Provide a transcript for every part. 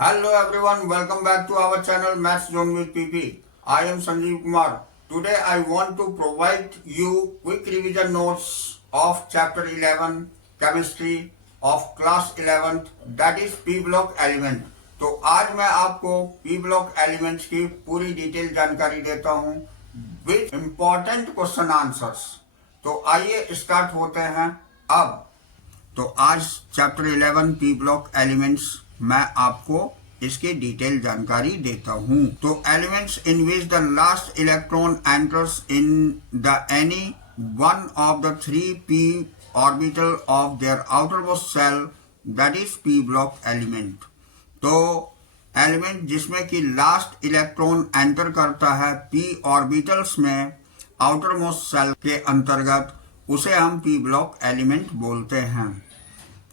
Hello everyone, welcome back to our channel Maths Zone with PP. I am Sanjeev Kumar. Today I want to provide you quick revision notes of chapter 11 chemistry of class 11th that is P block element. तो आज मैं आपको P block elements की पूरी detail जानकारी देता हूँ with important question answers. तो आइए स्टार्ट होते हैं अब। तो आज चैप्टर 11 पी ब्लॉक एलिमेंट्स मैं आपको इसके डिटेल जानकारी देता हूं। तो elements in which the last electron enters in the any one of the 3p orbital of their outermost shell that is P block element. तो एलिमेंट जिसमें कि लास्ट इलेक्ट्रॉन एंटर करता है p ऑर्बिटल्स में आउटरमोस्ट सेल के अंतर्गत, उसे हम पी ब्लॉक एलिमेंट बोलते हैं।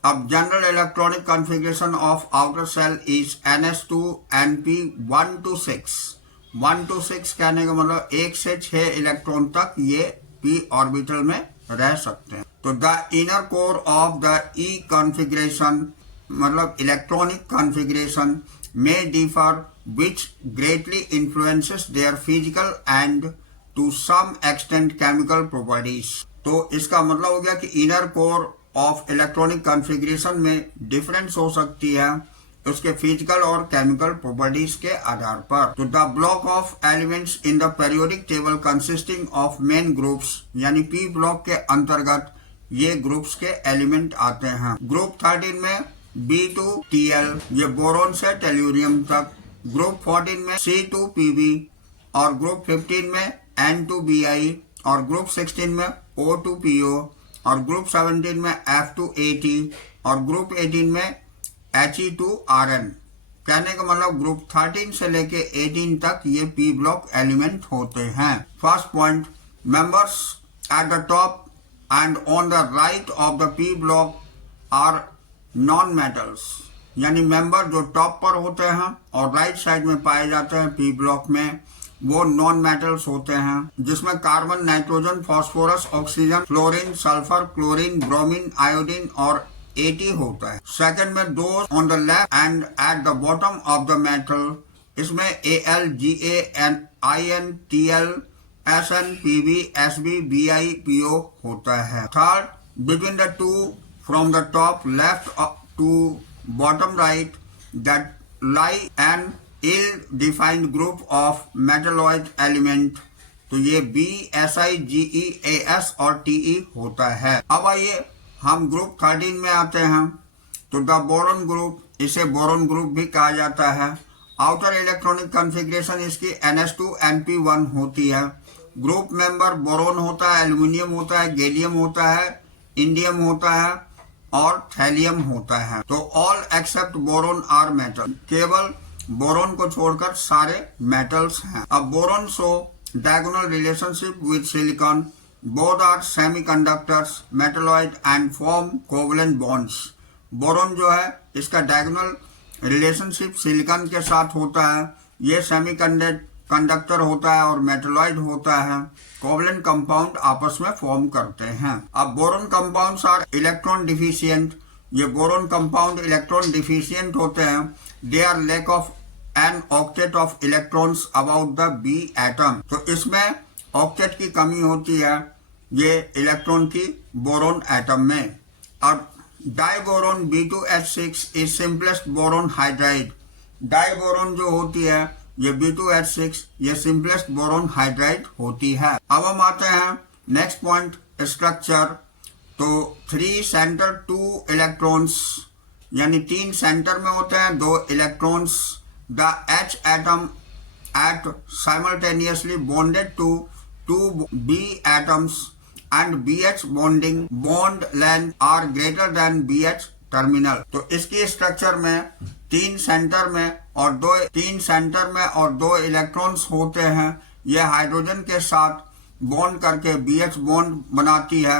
अब general electronic configuration of outer shell is ns2np 1 to 6। 1 to 6 कहने का मतलब 1 से 6 इलेक्ट्रॉन तक ये p ऑर्बिटल में रह सकते हैं। तो the inner core of the e configuration मतलब इलेक्ट्रॉनिक कॉन्फ़िगरेशन में differ which greatly influences their physical and to some extent chemical properties. तो इसका मतलब हो गया कि inner core of electronic configuration में डिफरेंस हो सकती है उसके फिजिकल और केमिकल प्रॉपर्टीज के आधार पर। तो the block of elements in the periodic table consisting of main groups यानी पी ब्लॉक के अंतर्गत ये ग्रुप्स के एलिमेंट आते हैं। ग्रुप 13 में B2Tl ये बोरोन से टेल्यूरियम तक, ग्रुप 14 में C2Pb और ग्रुप 15 में N2Bi और ग्रुप 16 में O2PO और ग्रुप 17 में F2AT और ग्रुप 18 में He2Rn। कहने का मतलब ग्रुप 13 से लेके 18 तक ये पी ब्लॉक एलिमेंट होते हैं। First point, members at the top and on the right of the P block are non metals, यानी मेंबर जो टॉप पर होते हैं और राइट साइड में पाए जाते हैं पी ब्लॉक में वो नॉन मेटल्स होते हैं, जिसमें carbon, nitrogen, phosphorus, oxygen, fluorine, sulphur, chlorine, bromine, iodine और At होता है। सेकंड में दो on the left and at the bottom of the metal, इसमें Al, Ga, In, Tl, Sn, Pb, Sb, Bi, Po होता है। Third, between the two from the top left to bottom right that lie an ill defined group of metalloid element, तो ये B, Si, Ge, As और Te होता है। अब आइए हम ग्रुप 13 में आते हैं। तो द बोरॉन ग्रुप, इसे बोरॉन ग्रुप भी कहा जाता है। आउटर इलेक्ट्रॉनिक कॉन्फ़िगरेशन इसकी ns2np1 होती है। ग्रुप मेंबर बोरॉन होता है, एल्यूमिनियम होता है, गैलियम होता है, इंडियम होता है और थैलियम होता है। तो all except boron are metal, केवल बोरॉन को छोड़कर सारे मेटल्स हैं। अब boron show diagonal relationship with silicon, both are semiconductors, metalloid and form covalent bonds. Boron जो है इसका डायगोनल रिलेशनशिप सिलिकॉन के साथ होता है, ये सेमीकंडक्टर होता है और मेटलॉइड होता है, कोवलेंट कंपाउंड आपस में फॉर्म करते हैं। अब boron compounds are electron deficient, ये बोरॉन कंपाउंड इलेक्ट्रॉन डिफिशिएंट होते हैं। They are lack of an octet of electrons about the B atom, तो इसमें ऑक्टेट की कमी होती है ये इलेक्ट्रॉन की बोरॉन एटम में। अब diborane B2H6 is simplest boron hydride, diborane जो होती है ये B2H6 ये सिंपलेस्ट बोरॉन हाइड्राइड होती है। अब हम आते हैं नेक्स्ट पॉइंट, स्ट्रक्चर। तो 3 सेंटर 2 इलेक्ट्रॉन्स, यानी 3 सेंटर में होते हैं 2 electrons. The H atom at simultaneously bonded to 2 B atoms and BH bonding bond length are greater than BH terminal। तो इसकी स्ट्रक्चर में 3 सेंटर में और 2 इलेक्ट्रॉन्स होते हैं। यह हाइड्रोजन के साथ बॉन्ड करके BH बॉन्ड बनाती है,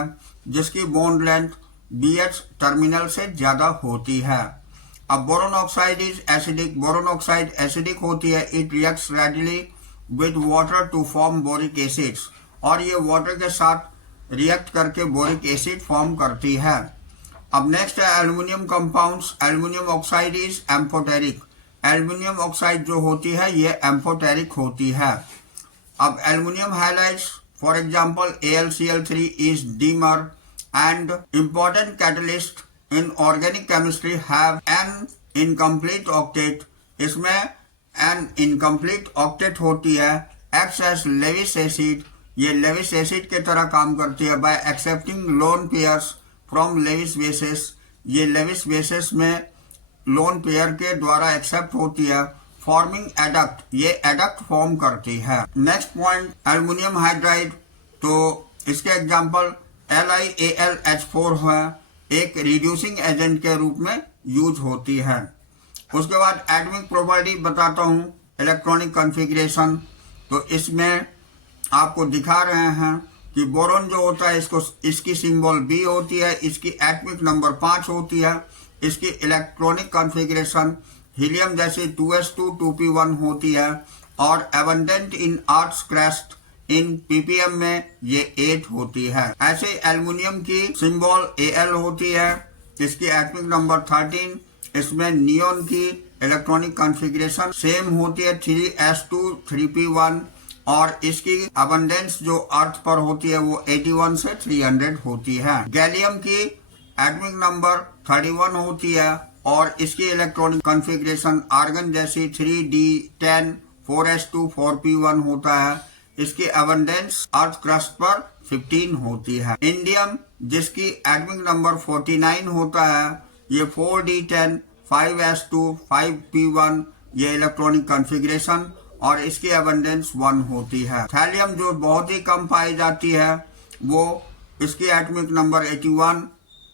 जिसकी बॉन्ड लेंथ BH टर्मिनल से ज्यादा होती है। अब boron oxide is acidic, boron oxide acidic होती है। It reacts readily with water to form boric acids, और ये वाटर के साथ रिएक्ट करके बोरिक एसिड फॉर्म करती है। अब नेक्स्ट है aluminium compounds. Aluminium oxide is amphoteric, aluminium oxide जो होती है ये एम्फोटेरिक होती है। अब aluminium halides for example AlCl3 is dimer and important catalyst in organic chemistry have an incomplete octet. इसमें एन इनकम्प्लीट ऑक्टेट होती है। एक्ट्स एज लेविस एसिड, ये लेविस एसिड के तरह काम करती है by accepting lone pairs from Lewis bases. ये लेविस बेसिस में लोन पेयर के द्वारा एक्सेप्ट होती है, फॉर्मिंग एडक्ट, ये एडक्ट फॉर्म करती है। नेक्स्ट पॉइंट एल्युमिनियम हाइड्राइड, तो इसके एग्जांपल LiAlH4 है, एक रिड्यूसिंग एजेंट के रूप में यूज होती है। उसके बाद एटॉमिक प्रॉपर्टी बताता हूँ, इलेक्ट्रॉनिक कॉन्फ़िगरेशन। तो इसमें आपको दिखा रहे हैं कि बोरोन जो होता है इसकी सिंबल B होती है, इसकी एटॉमिक नंबर 5 होती है, इसकी इलेक्ट्रॉनिक कॉन्फ़िगरेशन हीलियम जैसे 2s2 2p1 होती है और abundant in earth crust in ppm में ये 8 होती है। ऐसे एल्युमिनियम की सिंबल Al होती है, इसकी एटॉमिक नंबर 13, इसमें नियोन की इलेक्ट्रॉनिक कॉन्फ़िगरेशन सेम होती है 3s2 3p1 और इसकी अबंडेंस जो अर्थ पर होती है वो 81 से 300 होती है। गैलियम की एटॉमिक नंबर 31 होती है और इसकी इलेक्ट्रॉनिक कॉन्फ़िगरेशन आर्गन जैसी 3d10 4s2 4p1 होता है। इसकी अबंडेंस अर्थ क्रस्ट पर 15 होती है। इंडियम जिसकी एटॉमिक नंबर 49 होता है, ये 4d10 5s2 5p1 ये इलेक्ट्रॉनिक कॉन्फ़िगरेशन और इसकी अबंडेंस 1 होती है। थैलियम जो बहुत ही कम पाई जाती है, वो इसकी एटॉमिक नंबर 81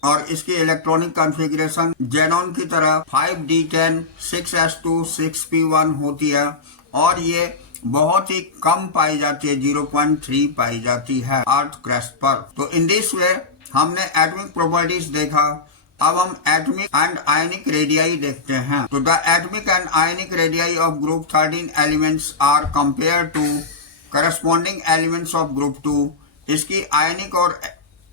और इसकी इलेक्ट्रॉनिक कॉन्फ़िगरेशन जेनॉन की तरह 5d10 6s2 6p1 होती है और ये बहुत ही कम पाई जाती है, 0.3 पाई जाती है अर्थ क्रस्ट पर। तो इन दिस वे हमने एटॉमिक प्रॉपर्टीज देखा। अब हम एटॉमिक एंड आयनिक रेडियाई देखते हैं। तो the atomic and ionic radii of group 13 elements are compare to corresponding elements of group 2। इसकी आयनिक और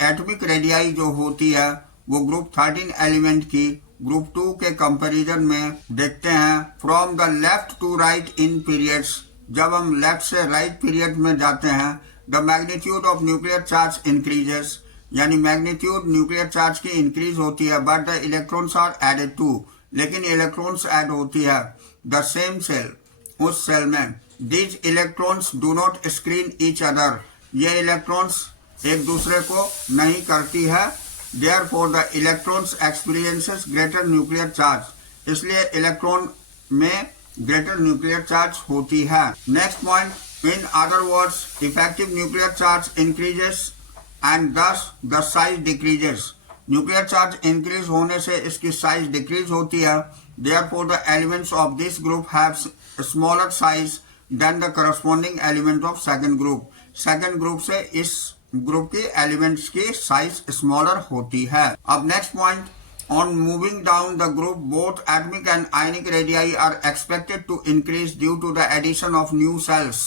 एटॉमिक रेडियाई जो होती है वो ग्रुप 13 एलिमेंट की ग्रुप 2 के कंपैरिजन में देखते हैं। From the left to right in periods, जब हम लेफ्ट से राइट पीरियड में जाते हैं, the magnitude of nuclear charge increases, यानी मैग्नीट्यूड न्यूक्लियर चार्ज की इंक्रीज होती है, but the electrons are added to, लेकिन इलेक्ट्रॉन्स ऐड होती है द सेम सेल, उस सेल में। These electrons do not screen each other, ये इलेक्ट्रॉन्स एक दूसरे को नहीं करती है। Therefore the electrons experiences greater nuclear charge, इसलिए इलेक्ट्रॉन में ग्रेटर न्यूक्लियर चार्ज होती है। Next point, in other words effective nuclear charge increases and thus the size decreases, nuclear charge increase होने से इसकी साइज डिक्रीज होती है। Therefore the elements of this group have smaller size than the corresponding element of second group, second group से इस group के elements की size smaller होती है। अब next point, on moving down the group both atomic and ionic radii are expected to increase due to the addition of new shells,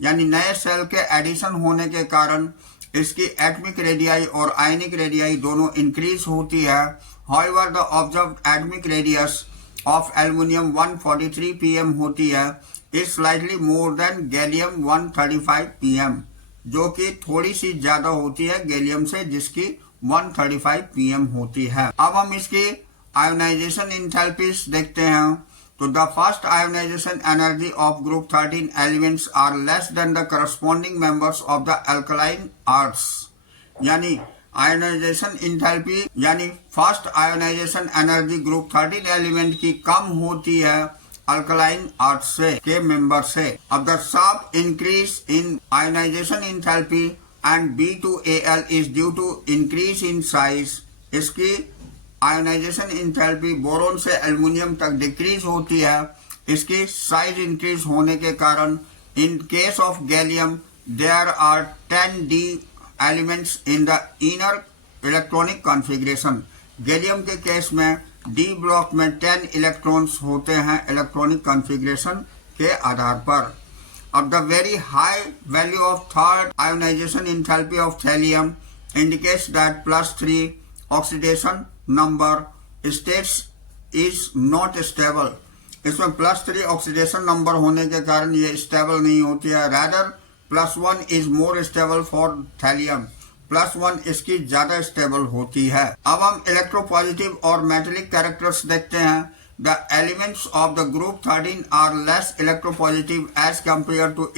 यानी नए cell के एडिशन होने के कारण इसकी एटॉमिक रेडियाई और आयनिक रेडियाई दोनों इंक्रीज होती है। However the observed atomic radius of aluminium 143 pm होती है, is slightly more than gallium 135 pm, जो कि थोड़ी सी ज्यादा होती है गैलियम से, जिसकी 135 pm होती है। अब हम इसकी आयोनाइजेशन इंथैल्पीज देखते हैं। तो the first ionisation energy of group 13 elements are less than the corresponding members of the alkaline earths, यानी आयोनाइजेशन इंथैल्पी यानी first ionisation energy group 13 element की कम होती है अल्कलाइन अर्थ से के मेंबर से। अब the sharp increase in ionisation enthalpy and B2Al is due to increase in size, इसकी आयोनाइजेशन इंथैल्पी बोरोन से एल्युमिनियम तक डिक्रीज होती है, इसकी साइज इंक्रीज होने के कारण। In case of gallium there are 10d elements in the inner electronic configuration, gallium के केस में डी ब्लॉक में 10 इलेक्ट्रॉन्स होते हैं इलेक्ट्रॉनिक कॉन्फ़िगरेशन के आधार पर। अब the very high value of third ionization enthalpy of thallium indicates that +3 oxidation number states is not stable, इसमें +3 oxidation number होने के कारण ये स्टेबल नहीं होती है। Rather +1 is more stable for thallium, +1 इसकी ज्यादा स्टेबल होती है। अब हम इलेक्ट्रोपॉजिटिव और मेटेलिक कैरेक्टर्स देखते हैं। The elements of the group 13 are less electropositive as compared to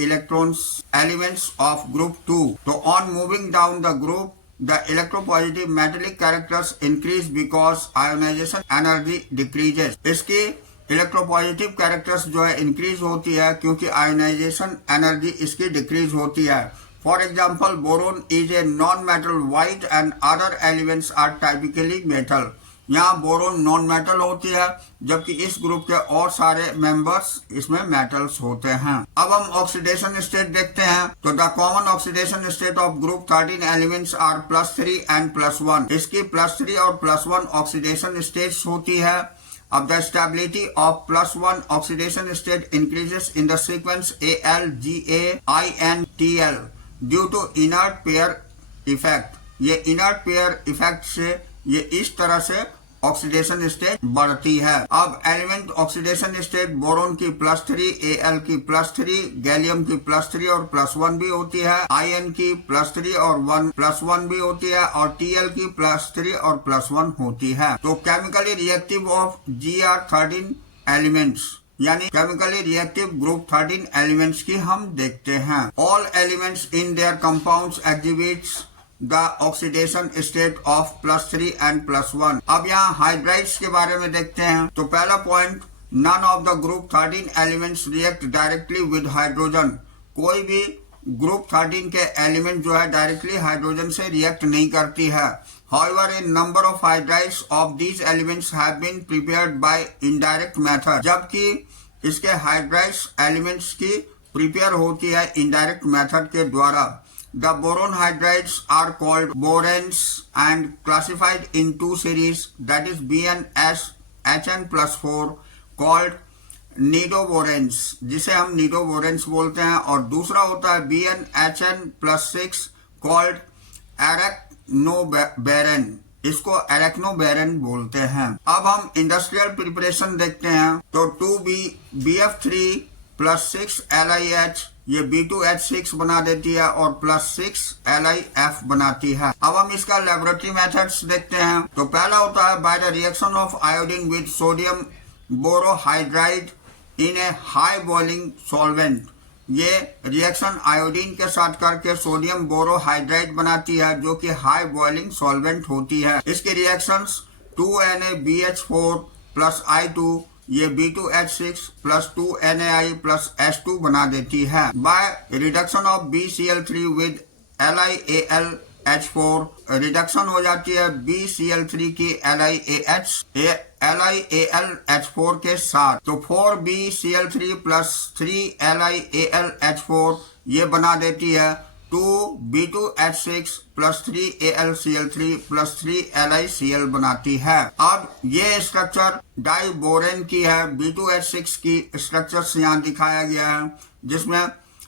elements of group 2. So on moving down the group, the electropositive metallic characters increase because ionization energy decreases. इसकी electropositive characters जो है increase होती है क्योंकि ionisation energy इसकी decrease होती है। For example, boron is a non metal white and other elements are typically metal. यहाँ बोरोन नॉन मेटल होती है जबकि इस ग्रुप के और सारे मेंबर्स इसमें मेटल्स होते हैं। अब हम ऑक्सीडेशन स्टेट देखते हैं। तो the common oxidation state of group 13 elements are +3 and +1। इसकी +3 और +1 ऑक्सीडेशन स्टेट्स होती है। अब the stability of +1 oxidation state increases in the sequence AlGaInTl due to inert pair effect. ये इनर्ट पेयर इफेक्ट से ये इस तरह से ऑक्सीडेशन स्टेट बढ़ती है। अब एलिमेंट ऑक्सीडेशन स्टेट बोरोन की +3, Al की +3, गैलियम की +3 और +1 भी होती है, In की +3 और 1+1 भी होती है और Tl की +3 और +1 होती है। तो chemically reactive of Gr13 elements यानी केमिकली रिएक्टिव ग्रुप 13 एलिमेंट्स की हम देखते हैं। All elements in their compounds exhibits the oxidation state of +3 and +1। अब यहाँ हाइड्राइड्स के बारे में देखते हैं। तो पहला point, none of the group 13 elements react directly with hydrogen. कोई भी ग्रुप 13 के एलिमेंट जो है डायरेक्टली हाइड्रोजन से रिएक्ट नहीं करती है। However, a number of hydrides of these elements have been prepared by indirect method। जबकि इसके हाइड्राइड्स एलिमेंट्स की प्रिपेयर होती है इनडायरेक्ट मेथड के द्वारा। The boron hydrides are called boranes and classified in two series, that is BnSHn+4 called nidoboranes, जिसे हम nidoboranes बोलते हैं, और दूसरा होता है BnHn+6 called arachnobarane, इसको arachnobarane बोलते हैं। अब हम इंडस्ट्रियल प्रिपरेशन देखते हैं। तो 2BF3+6 LiH ये B2H6 बना देती है और +6 LiF बनाती है। अब हम इसका लेबोरेटरी मेथड्स देखते हैं। तो पहला होता है by the reaction of iodine with sodium borohydride in A high boiling solvent. ये रिएक्शन आयोडीन के साथ करके सोडियम बोरोहाइड्राइड बनाती है जो कि हाई बॉइलिंग सॉल्वेंट होती है। इसकी रिएक्शंस 2Na BH4+I2 ये B2H6 + 2NaI+H2 बना देती है। By reduction of BCl3 with LiAlH4 reduction हो जाती है BCl3 की LiAlH4 के साथ। तो 4BCl3 + 3LiAlH4 ये बना देती है 2B2H6 + 3AlCl3 + 3LiCl बनाती है। अब ये स्ट्रक्चर डाइबोरेन की है। B2H6 की स्ट्रक्चर यहाँ दिखाया गया है जिसमें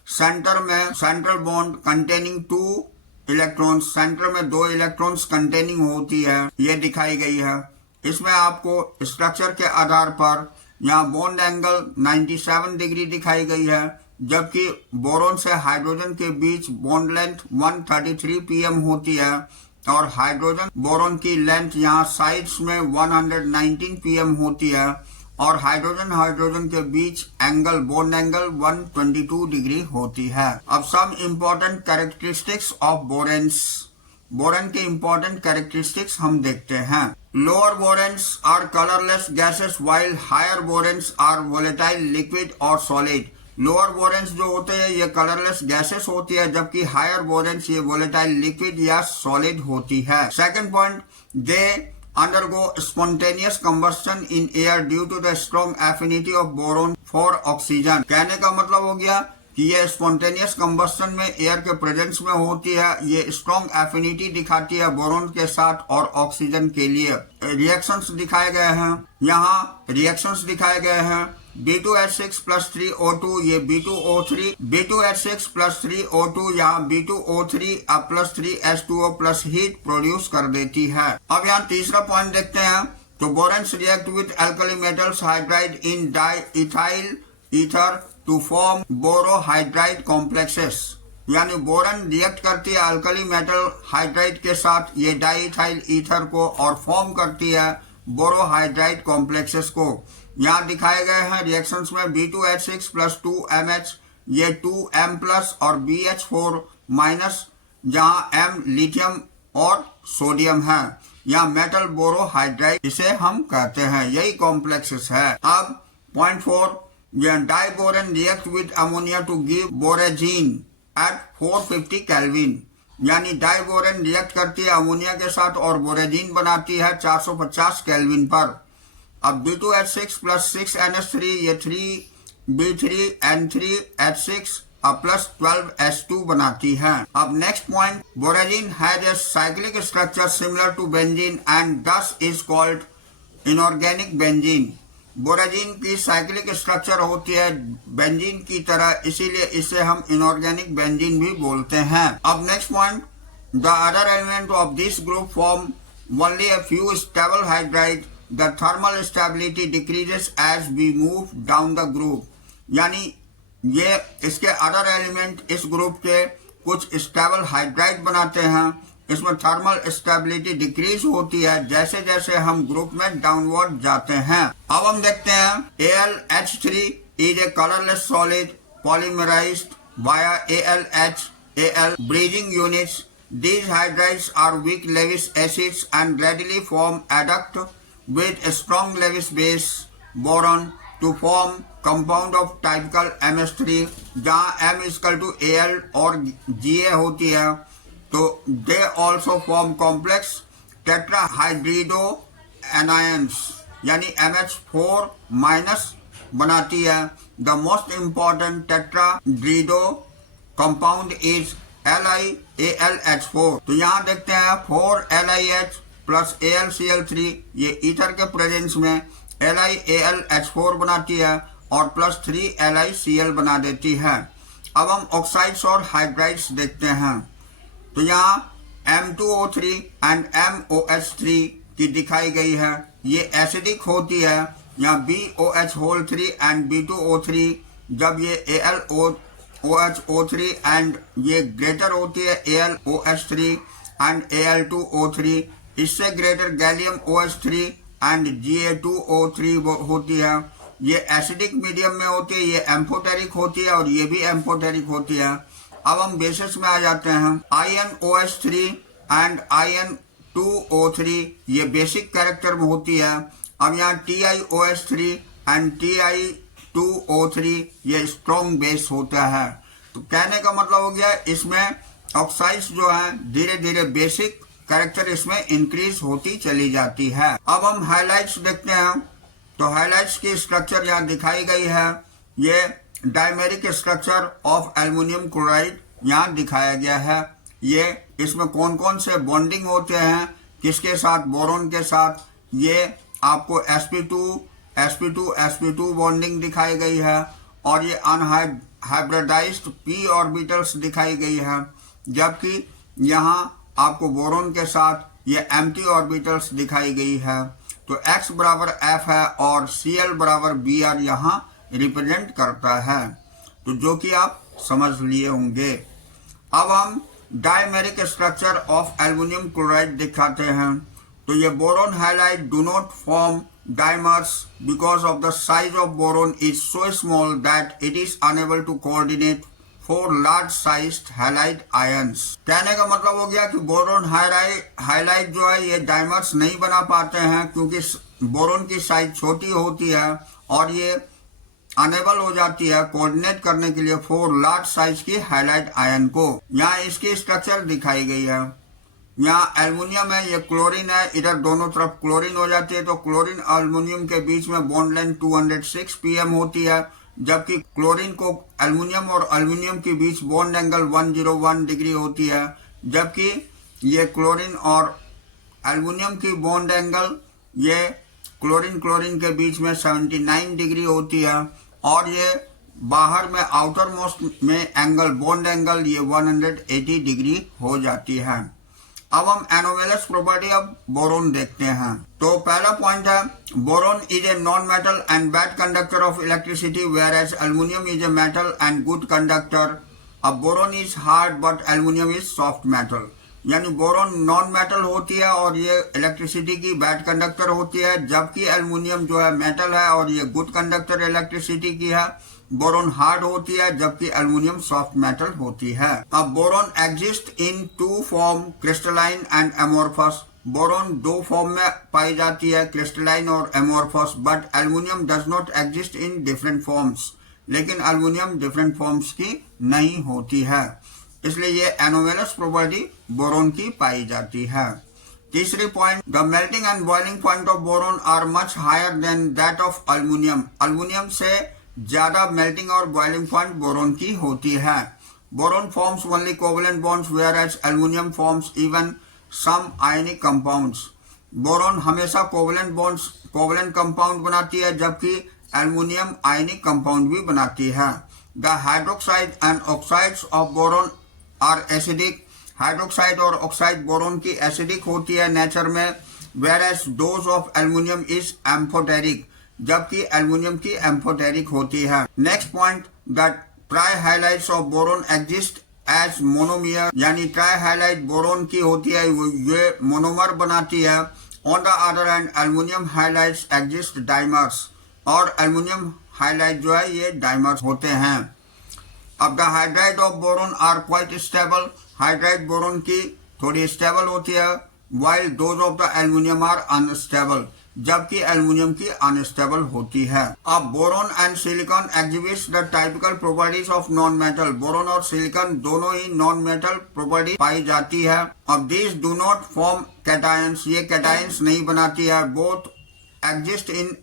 सेंटर में central bond containing 2 electrons, centre में 2 इलेक्ट्रॉन्स कंटेनिंग होती है, ये दिखाई गई है। इसमें आपको स्ट्रक्चर के आधार पर यहाँ बॉन्ड एंगल 97 डिग्री दिखाई गई है, जबकि बोरोन से हाइड्रोजन के बीच बॉन्ड लेंथ 133 pm होती है और हाइड्रोजन बोरोन की लेंथ यहाँ साइड्स में 119 pm होती है और हाइड्रोजन के बीच एंगल बॉन्ड एंगल 122 डिग्री होती है। अब some important characteristics of boranes, borane के इम्पोर्टेंट कैरेक्टरिस्टिक्स हम देखते हैं। Lower boranes are colourless gases while higher boranes are volatile liquid और सॉलिड। लोअर बोरेन्स जो होते हैं ये कलरलेस गैसेस होती है जबकि हायर बोरेन्स ये वोलेटाइल लिक्विड या सॉलिड होती है। Second point, they undergo spontaneous combustion in air due to the strong affinity of boron for oxygen। कहने का मतलब हो गया कि ये स्पॉन्टेनियस कंबस्टन में एयर के प्रेजेंस में होती है, ये स्ट्रॉन्ग एफिनिटी दिखाती है बोरोन के साथ और ऑक्सीजन के लिए। रिएक्शंस दिखाए गए हैं, यहाँ रिएक्शंस दिखाए गए हैं। B2H6 + 3O2 ये B2O3, B2H6 + 3O2 यहाँ B2O3 + 3H2O+ हीट प्रोड्यूस कर देती है। अब यहाँ तीसरा पॉइंट देखते हैं। तो borons react with alkali metals hydride in diethyl ether to form borohydride complexes. यानी बोरॉन रिएक्ट करती है अल्कली मेटल हाइड्राइड के साथ ये डाइइथाइल ईथर को और फॉर्म करती है बोरोहाइड्राइड कॉम्प्लेक्सेस को। यहाँ दिखाए गए हैं रिएक्शंस में B2H6 प्लस 2MH, ये 2M प्लस और BH4 माइनस, जहाँ M लिथियम और सोडियम है। यहाँ मेटल बोरोहाइड्राइड इसे हम कहते हैं, यही कॉम्प्लेक्सेस है। अब point 4, diborane react with ammonia to give borazine at 450 kelvin. यानी डाइबोरेन रिएक्ट करती है अमोनिया के साथ और बोरेजीन बनाती है 450 केल्विन पर। अब B2H6 प्लस 6NH3, ये 3B3N3H6 अब प्लस 12H2 बनाती है। अब next point, borazine has a cyclic structure similar to benzene and this is called inorganic benzene. Borazine की साइक्लिक स्ट्रक्चर होती है बेंजीन की तरह, इसीलिए इसे हम इनऑर्गेनिक बेंजीन भी बोलते हैं। अब next point, the other element of this group form only a few stable hydride. The thermal stability decreases as we move down the group. यानी ये इसके अदर एलिमेंट इस ग्रुप के कुछ स्टेबल हाइड्राइड बनाते हैं, इसमें थर्मल स्टेबिलिटी डिक्रीज होती है जैसे जैसे हम ग्रुप में डाउनवर्ड जाते हैं। अब हम देखते हैं AlH3 is a colorless solid polymerized via AlH/Al bridging units. These hydrides are weak Lewis acids and readily form adduct with a strong Lewis base boron to form compound of typical MS3, जहाँ M = Al और Ga होती है, तो they also form complex tetrahydrido anions यानी MH4 minus बनाती है। The most important tetrahydrido compound is LiAlH4। तो यहाँ देखते हैं 4LiH प्लस AlCl3, ये ईथर के प्रेजेंस में LiAlH4 बनाती है और प्लस 3LiCl बना देती है। अब हम ऑक्साइड्स और हाइड्राइड्स देखते हैं। तो यहाँ M2O3 एंड MOH3 की दिखाई गई है, ये एसिडिक होती है। यहाँ BOH3 एंड B2O3, जब ये AlOH3 एंड ये ग्रेटर होती है AlOH3 एंड Al2O3, इससे greater gallium OH3 and Ga2O3 होती है। ये एसिडिक मीडियम में होती है, ये एम्फोटेरिक होती है और ये भी एम्फोटेरिक होती है। अब हम बेसिस में आ जाते हैं। InOH3 एंड In2O3 ये बेसिक कैरेक्टर में होती है। अब यहाँ TiOH3 एंड Ti2O3 ये स्ट्रॉन्ग बेस होता है। तो कहने का मतलब हो गया इसमें ऑक्साइड्स जो हैं धीरे धीरे बेसिक कैरेक्टर इसमें इंक्रीज होती चली जाती है। अब हम हाइलाइट्स देखते हैं। तो हाइलाइट्स की स्ट्रक्चर यहाँ दिखाई गई है, ये dimeric structure of aluminium chloride यहाँ दिखाया गया है। ये इसमें कौन कौन से बॉन्डिंग होते हैं, किसके साथ, बोरोन के साथ, ये आपको sp2 बॉन्डिंग दिखाई गई है और ये अनहाइब्रिडाइज्ड p ऑर्बिटल्स दिखाई गई है, जबकि यहाँ आपको बोरोन के साथ ये एम्प्टी ऑर्बिटल्स दिखाई गई है। तो X बराबर F है और Cl बराबर Br यहाँ रिप्रेजेंट करता है, तो जो कि आप समझ लिए होंगे। अब हम dimeric structure of aluminium chloride दिखाते हैं। तो ये boron halide do not form dimers because of the size of boron is so small that it is unable to coordinate 4 large sized halide ions. कहने का मतलब हो गया कि बोरोन हाइलाइट जो है ये डाइमर्स नहीं बना पाते हैं क्योंकि बोरोन की साइज छोटी होती है और ये अनेबल हो जाती है कोऑर्डिनेट करने के लिए 4 लार्ज साइज की हाइलाइट आयन को। यहाँ इसकी स्ट्रक्चर दिखाई गई है। यहाँ एल्युमिनियम है, ये क्लोरीन है, इधर दोनों तरफ क्लोरीन हो जाती है। तो क्लोरीन और एल्युमिनियम के बीच में बॉन्ड लेंथ 206 pm होती है, जबकि क्लोरीन को एल्युमिनियम और एल्युमिनियम के बीच बॉन्ड एंगल 101 डिग्री होती है, जबकि ये क्लोरीन और एल्युमिनियम की बॉन्ड एंगल ये क्लोरीन के बीच में 79 डिग्री होती है और ये बाहर में आउटर मोस्ट में एंगल बॉन्ड एंगल ये 180 डिग्री हो जाती है। अब हम एनोमेलस प्रॉपर्टी ऑफ बोरोन देखते हैं। तो पहला पॉइंट है, boron is a non metal and bad conductor of electricity whereas aluminium is a metal and good conductor. अब boron is hard but aluminium is soft metal, यानी boron non metal होती है और ये electricity की bad conductor होती है, जबकि एल्यूमिनियम जो है मेटल है और ये गुड कंडक्टर इलेक्ट्रिसिटी की है। बोरोन हार्ड होती है जबकि एल्यूमिनियम सॉफ्ट मेटल होती है। अब boron exist in two form, crystalline and amorphous. Boron दो फॉर्म में पाई जाती है, क्रिस्टलाइन और amorphous, but aluminium does not exist in different forms. लेकिन एल्यूमिनियम डिफरेंट फॉर्म्स की नहीं होती है, इसलिए ये एनोमेलस प्रॉपर्टी बोरोन की पाई जाती है। तीसरी point, the melting and boiling point of boron are much higher than that of aluminium. Aluminium से ज्यादा मेल्टिंग और बॉइलिंग पॉइंट बोरोन की होती है। Boron forms only covalent bonds whereas aluminium forms even some ionic compounds. Boron हमेशा covalent bonds, covalent compound बनाती है, जबकि एल्यूमिनियम आयनिक कंपाउंड भी बनाती है। The hydroxide and oxides of boron are acidic. Hydroxide और ऑक्साइड बोरोन की acidic होती है नेचर में, whereas those of aluminium is amphoteric, जबकि एल्यूमिनियम की एम्फोटेरिक होती है। Next point, the trihalides of boron exist as monomer, यानी ट्राई हाइलाइट बोरोन की होती है, ये मोनोमर बनाती है। On the other hand aluminium halides exist dimers, और एल्यूमिनियम हाइलाइट जो है ये डाइमर्स होते हैं। अब the hydride of boron are quite stable. Hydride boron की थोड़ी स्टेबल होती है, while those of the aluminium are unstable, जबकि एल्यूमिनियम की अनस्टेबल होती है। अब boron and silicon exhibits the typical properties of non metal. Boron और सिलिकॉन दोनों ही नॉन मेटल प्रॉपर्टी पाई जाती है। अब these do not form cations, ये कैटायंस नहीं बनाती है। Both exist in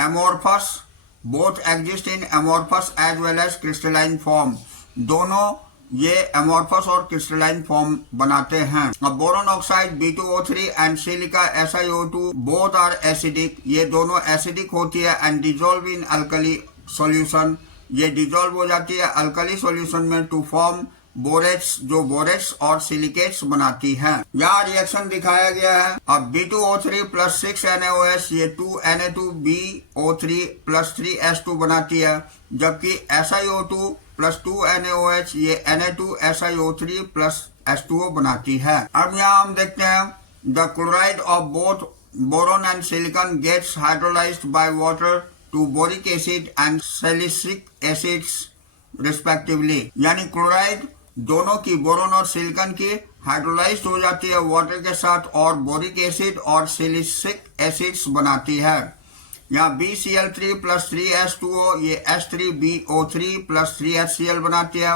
amorphous, both exist in amorphous as well as crystalline form. दोनों ये एमोर्फस और क्रिस्टलाइन फॉर्म बनाते हैं। अब boron oxide B2O3 and silica SiO2 both are acidic, ये दोनों एसिडिक होती है, and dissolve in alkali solution, ये डिजोल्व हो जाती है अल्कली सॉल्यूशन में टू फॉर्म बोरेट्स, जो बोरेट्स और सिलिकेट्स बनाती है। यहाँ रिएक्शन दिखाया गया है। अब B2O3 प्लस 6 NaOH ये 2 Na2BO3 प्लस 3S2 बनाती है, जबकि SiO2 प्लस 2 NaOH ये Na2SiO3 प्लस H2O बनाती है। अब यहाँ हम देखते हैं, the chloride of both boron and silicon gets hydrolysed by water to boric acid and salicylic acids respectively, यानी क्लोराइड दोनों की, बोरोन और सिलिकॉन की हाइड्रोलाइज्ड हो जाती है वाटर के साथ और बोरिक एसिड और सैलिसिलिक एसिड्स बनाती है। यहाँ BCl3 प्लस 3H2O ये H3BO3 प्लस 3HCl बनाती है,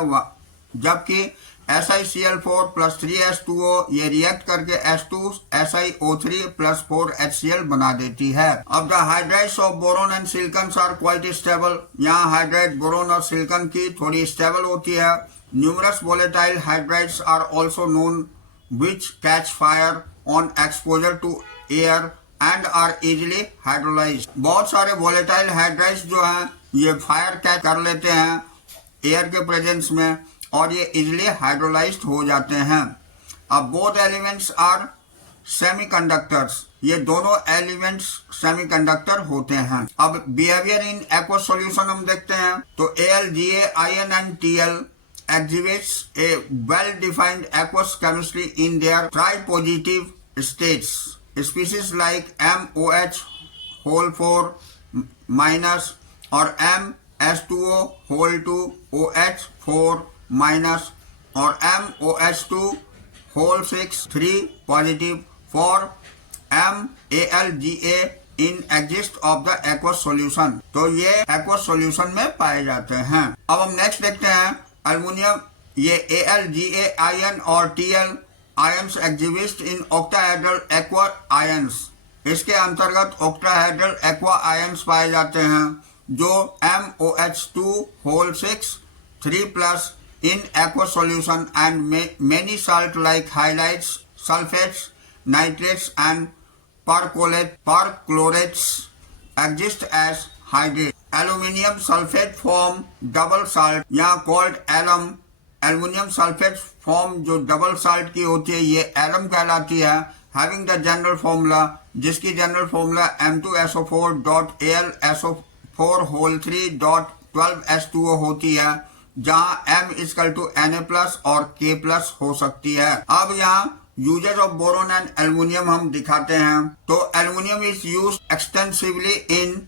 जबकि SiCl4 प्लस 3H2O ये रिएक्ट करके H2SiO3 प्लस 4HCl बना देती है। अब the hydrides of boron and silicon are quite stable. यहाँ हाइड्राइड बोरोन और सिलिकॉन की थोड़ी स्टेबल होती है। Numerous volatile hydrides are also known which catch fire on exposure to air and are easily hydrolysed. बहुत सारे वोलेटाइल हाइड्राइड्स जो हैं ये फायर कैच कर लेते हैं एयर के प्रेजेंस में और ये इजिली हाइड्रोलाइज्ड हो जाते हैं। अब बोथ एलिमेंट्स आर सेमीकंडक्टर्स, ये दोनों एलिमेंट्स सेमीकंडक्टर होते हैं। अब बिहेवियर इन एक्वस सॉल्यूशन हम देखते हैं, तो AlGaIn and Tl exhibits a well-defined aqueous chemistry in their tripositive states. Species like MOH whole 4 minus और MH2O whole 2 OH 4 minus और MOH2 whole 6 3 positive for MAlGa in exist of the aqueous solution। तो ये aqueous solution में पाए जाते हैं। अब हम नेक्स्ट देखते हैं एल्युमिनियम, ये AlGaIn और Tl ions exhibit in octahedral aqua ions. इसके अंतर्गत ऑक्टाहेड्रल एक्वा आयंस पाए जाते हैं जो MOH2 whole 6 3 plus in aqueous solution and many salt like halides, sulfates, nitrates and perchlorates exist as hydrates. Aluminium sulfate form double salt, यहाँ called alum aluminium sulphate form जो double salt की होती है ये एलम कहलाती है, having the general formula, जिसकी general formula M2SO4.AlSO4 होती है, जहां M Na+ और K+ हो सकती है। अब यहाँ uses of boron and aluminium हम दिखाते हैं। तो aluminium is used extensively in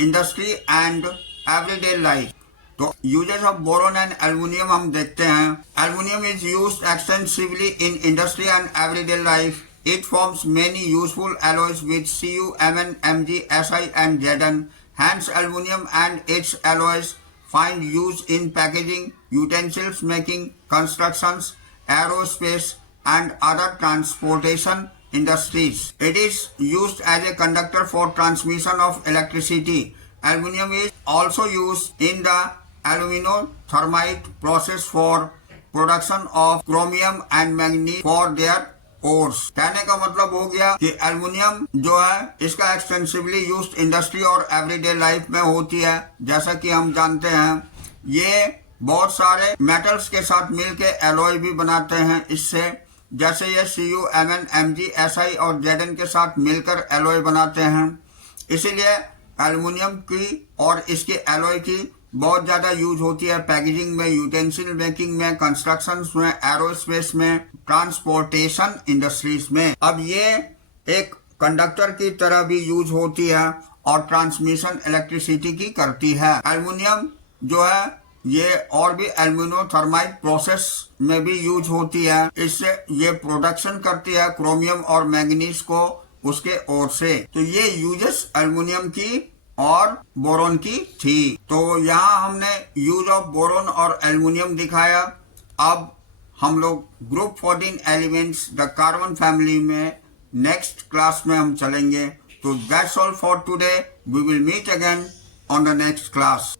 industry and everyday life. तो uses of boron and aluminium हम देखते हैं। Aluminium is used extensively in industry and everyday life. It forms many useful alloys with Cu, Mn, Mg, Si and Zn. Hence, aluminium and its alloys find use in packaging, utensils making, constructions, aerospace and other transportation industries. It is used as a conductor for transmission of electricity. Aluminium is also used in the aluminothermite process for production of chromium and manganese for their course. कहने का मतलब हो गया कि aluminium जो है इसका extensively used industry और एवरीडे लाइफ में होती है। जैसा कि हम जानते हैं ये बहुत सारे मेटल्स के साथ मिलके एलॉय भी बनाते हैं इससे, जैसे ये Cu, Mn, Mg, Si और Zn के साथ मिलकर एलॉय बनाते हैं। इसीलिए एल्युमिनियम की और इसकी एलॉय की बहुत ज्यादा यूज होती है पैकेजिंग में, यूटेंसिल मेकिंग में, कंस्ट्रक्शंस में, एरोस्पेस में, ट्रांसपोर्टेशन इंडस्ट्रीज में। अब ये एक कंडक्टर की तरह भी यूज होती है और ट्रांसमिशन इलेक्ट्रिसिटी की करती है। एल्युमिनियम जो है ये और भी एल्युमिनोथर्माइट प्रोसेस में भी यूज होती है। इससे ये प्रोडक्शन करती है क्रोमियम और मैंगनीज को उसके ओर से। तो ये यूजेस एल्युमिनियम की और बोरोन की थी। तो यहाँ हमने यूज ऑफ बोरोन और एल्युमिनियम दिखाया। अब हम लोग group 14 elements the carbon family में नेक्स्ट क्लास में हम चलेंगे। तो that's all for today. We will meet again on the next class.